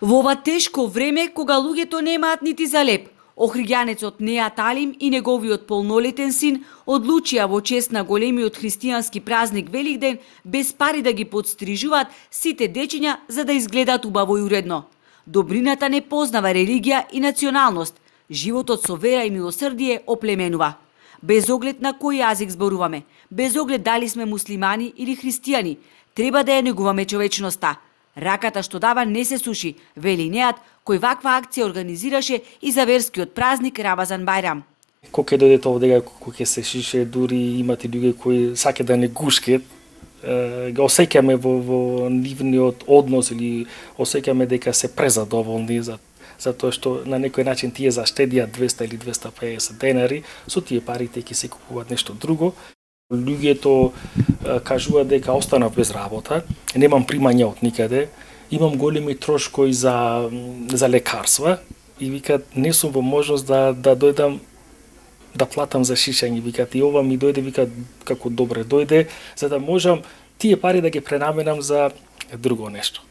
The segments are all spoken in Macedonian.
Во ова тешко време, кога луѓето немаат нити за леп, охриѓанецот Неат Алим и неговиот полнолетен син одлучија во чест на големиот христијански празник Великден без пари да ги подстрижуваат сите дечиња за да изгледаат убаво и уредно. Добрината не познава религија и националност. Животот со вера и милосрдие оплеменува. Без оглед на кој јазик зборуваме, без оглед дали сме муслимани или христијани, треба да ја негуваме човечноста. Раката што дава не се суши, вели Неат, кој ваква акција организираше и за верскиот празник Рамазан Бајрам. Кога ќе дојдете овде, кога ќе се шише, дури имате луѓе кои саке да не гушкет, го осеќаме во нивниот однос или осеќаме дека се презадоволни затоа што на некој начин тие заштедија 200 или 250 денари, со тие парите ќе се купуваат нешто друго. Луѓето кажуваат дека останав без работа, немам примања од никаде, имам големи трошкови за лекарства и викаат не сум во можност да дојдам да платам за шишење, викаат и ова ми дојде, викаат како добре дојде, за да можам тие пари да ги пренаменам за друго нешто.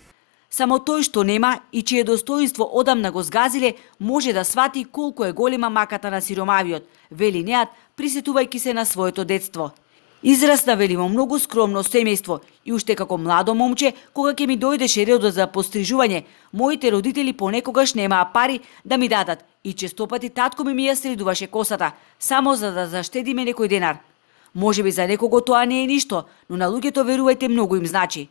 Само тој што нема и чие достоинство одамна го згазиле, може да свати колку е голема маката на сиромавиот, вели Неат, присетувајќи се на своето детство. Израсна, вели, во многу скромно семејство и уште како младо момче, кога ќе ми дојдеше редот за пострижување, моите родители понекогаш немаа пари да ми дадат и честопати татко ми ја средуваше косата, само за да заштедиме некој денар. Можеби за некого тоа не е ништо, но на луѓето, верувајте, многу им значи.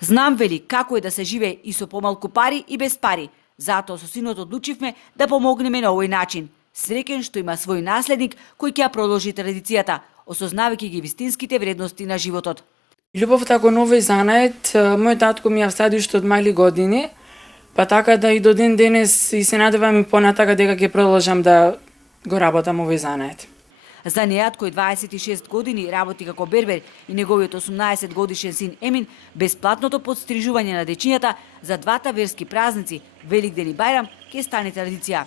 Знам, вели, како е да се живее и со помалку пари и без пари. Затоа со синот одлучивме да помогнеме на овој начин. Среќен што има свој наследник кој ќе ја продолжи традицијата, осознавајќи ги вистинските вредности на животот. Љубовта кон овој занает, мој татко ми ја всади уште од мали години, па така да и до ден денес и се надевам и понатака дека ќе продолжам да го работам овој занает. За Неат, кој 26 години работи како бербер, и неговиот 18 годишен син Емин, бесплатното подстрижување на дечињата за двата верски празници, Великден и Бајрам, ќе стане традиција.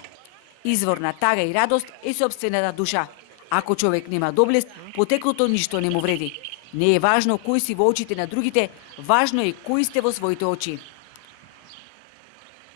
Извор на тага и радост е сопствената душа. Ако човек нема доблест, потеклото ништо не му вреди. Не е важно кој си во очите на другите, важно е кој сте во своите очи.